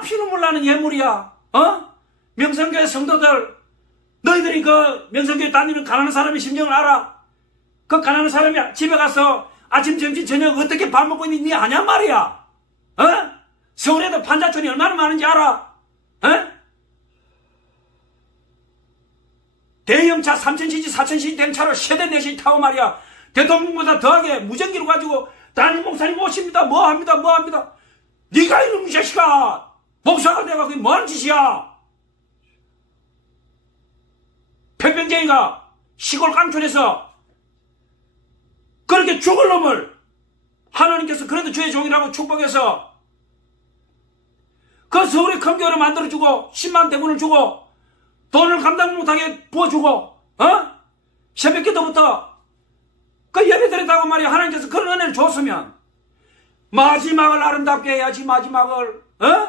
피눈물 나는 예물이야. 어? 명성교회 성도들 너희들이 그 명성교회 다니는 가난한 사람의 심정을 알아? 그 가난한 사람이 집에 가서 아침, 점심, 저녁 어떻게 밥 먹고 있는지 니 아냐 말이야. 어? 서울에도 판자촌이 얼마나 많은지 알아? 어? 대형차 3천cc, 4천cc 된 차로 세대 내신 타고 말이야. 대통령보다 더하게 무전기를 가지고 담임 목사님 오십니다. 뭐 합니다. 뭐 합니다. 네가 이놈 이 자식아. 목사가 내가 그게 뭐하는 짓이야. 편병쟁이가 시골 깡촌에서 그렇게 죽을 놈을 하나님께서 그래도 주의 종이라고 축복해서 그 서울에 큰 교회를 만들어주고 10만 대군을 주고 돈을 감당 못하게 부어주고 어? 새벽 기도부터 그 예배 드렸다고 말이야 하나님께서 그런 은혜를 줬으면 마지막을 아름답게 해야지 마지막을 어?